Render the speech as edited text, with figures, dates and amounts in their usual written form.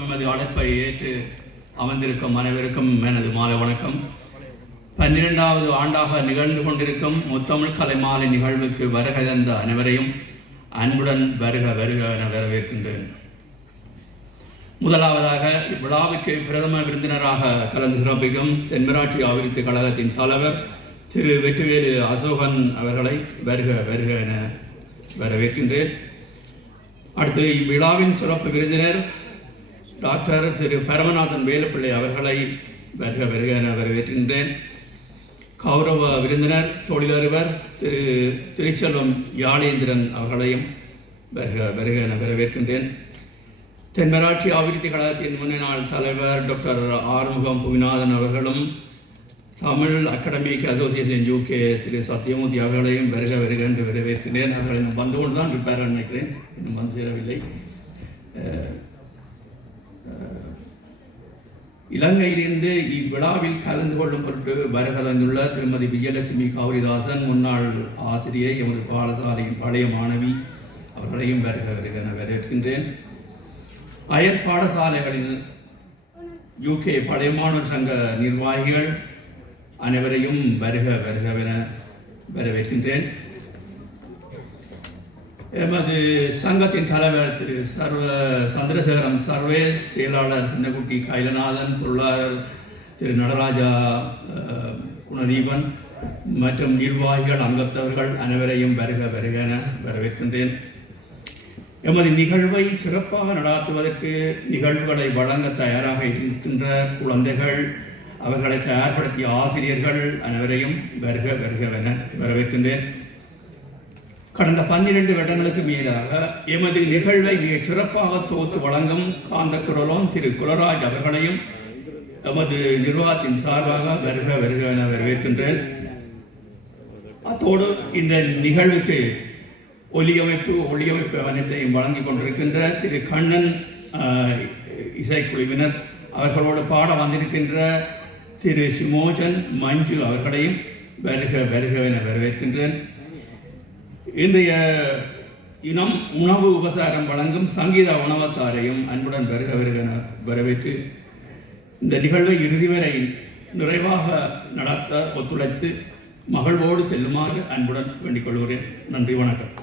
எமது அழைப்பை ஏற்று அமர்ந்திருக்கும் அனைவருக்கும் எனது மாலை வணக்கம். 12வது ஆண்டாக நிகழ்ந்து கொண்டிருக்கும் முத்தமிழ் கலைமாலை நிகழ்வுக்கு வருக தந்த அனைவரையும் அன்புடன் வருக வருக என வரவேற்கின்றேன். முதலாவதாக இவ்விழாவுக்கு பிரதம விருந்தினராக கலந்து சிறப்பிக்கும் தென்மராட்சி அபிவிருத்தி கழகத்தின் தலைவர் திரு வெற்றிவேலு அசோகன் அவர்களை வருக வருக என வரவேற்கின்றேன். அடுத்து இவ்விழாவின் சிறப்பு விருந்தினர் டாக்டர் திரு பரமநாதன் வேலுப்பிள்ளை அவர்களை வருக வருக என வரவேற்கின்றேன். கௌரவ விருந்தினர் தொழிலதிபர் திரு திருச்செல்வம் யாழேந்திரன் அவர்களையும் வருக வருக என வரவேற்கின்றேன். தென்மராட்சி அபிவிருத்தி கழகத்தின் முன்னாள் தலைவர் டாக்டர் ஆறுமுகம் புவிநாதன் அவர்களும் தமிழ் அகாடமிக் அசோசியேஷன் UK திரு சத்யமூர்த்தி அவர்களையும் வருக வருக என்று வரவேற்கின்றேன். அவர்களை இன்னும் வந்து கொண்டு தான் ரிப்பேர் நினைக்கிறேன், இன்னும் வந்து சேரவில்லை. இலங்கையிலிருந்து இவ்விழாவில் கலந்து கொள்ளும் பொருட்டு வருகை தந்துள்ள திருமதி விஜயலட்சுமி கௌரிதாசன் முன்னாள் ஆசிரியை எமது பாடசாலையின் பழைய மாணவி அவர்களையும் வருக வருக என வரவேற்கின்றேன். அயற் பாடசாலைகளில் UK பழைய மாணவர் சங்க நிர்வாகிகள் அனைவரையும் வருக வருகவென வரவேற்கின்றேன். எமது சங்கத்தின் தலைவர் திரு சந்திரசேகரம் சர்வேஸ், செயலாளர் சின்னக்குட்டி கைலநாதன், பொருளாளர் திரு நடராஜா குணதீபன் மற்றும் நிர்வாகிகள் அங்கத்தவர்கள் அனைவரையும் வருக வருக என வரவேற்கின்றேன். எமது நிகழ்வை சிறப்பாக நடாத்துவதற்கு நிகழ்வுகளை வழங்க தயாராக இருக்கின்ற குழந்தைகள், அவர்களை தயார்படுத்திய ஆசிரியர்கள் அனைவரையும் வருக வருக என வரவேற்கின்றேன். கடந்த 12 வருடங்களுக்கு மேலாக எமது நிகழ்வை மிக சிறப்பாக தொகுத்து வழங்கும் காந்தக்குரலோன் திரு குலராஜ் அவர்களையும் எமது நிர்வாகத்தின் சார்பாக வருக வருக என வரவேற்கின்றேன். அத்தோடு இந்த நிகழ்வுக்கு ஒளியமைப்பு அனைத்தையும் வழங்கி கொண்டிருக்கின்ற திரு கண்ணன் இசைக்குழுவினர், அவர்களோடு பாட வந்திருக்கின்ற திரு சிமோஜன் மஞ்சு அவர்களையும் வருக வருக என வரவேற்கின்றேன். இன்றைய இனம் உணவு உபசாரம் வழங்கும் சங்கீத உணவத்தாரையும் அன்புடன் வருக வருக என வரவேற்று இந்த நிகழ்வை இறுதி வரை நிறைவாக நடத்த ஒத்துழைத்து மகிழ்வோடு செல்லுமாறு அன்புடன் வேண்டிக் கொள்கிறேன். நன்றி, வணக்கம்.